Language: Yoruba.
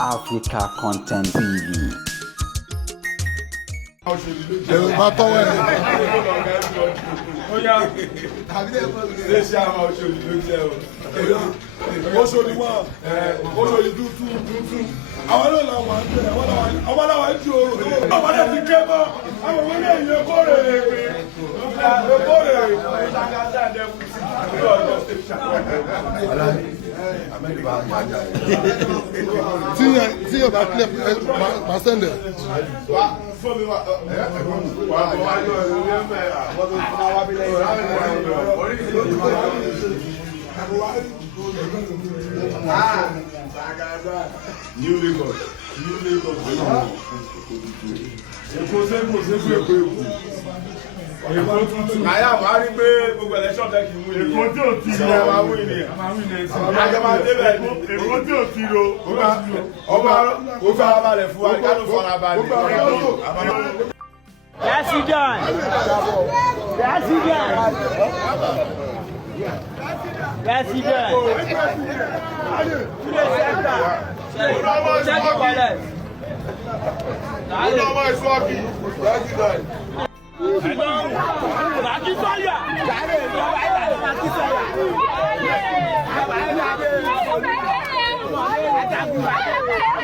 Africa Content TV. See about clip, send it. New Lagos. Nàyà wà rí pé gbogbo election tẹ́ kì í mú èkó tí ò ti ro àwọn wí ni àjọba débẹ̀ ní èkó tí ò ti ro ọba òfin abalẹ̀ fún wa kánú fọ́nà balẹ̀. Yes, you done. Yes, you done. Yes, you done. Check your wallet. Oluomo is working. Yes, you done. Hello.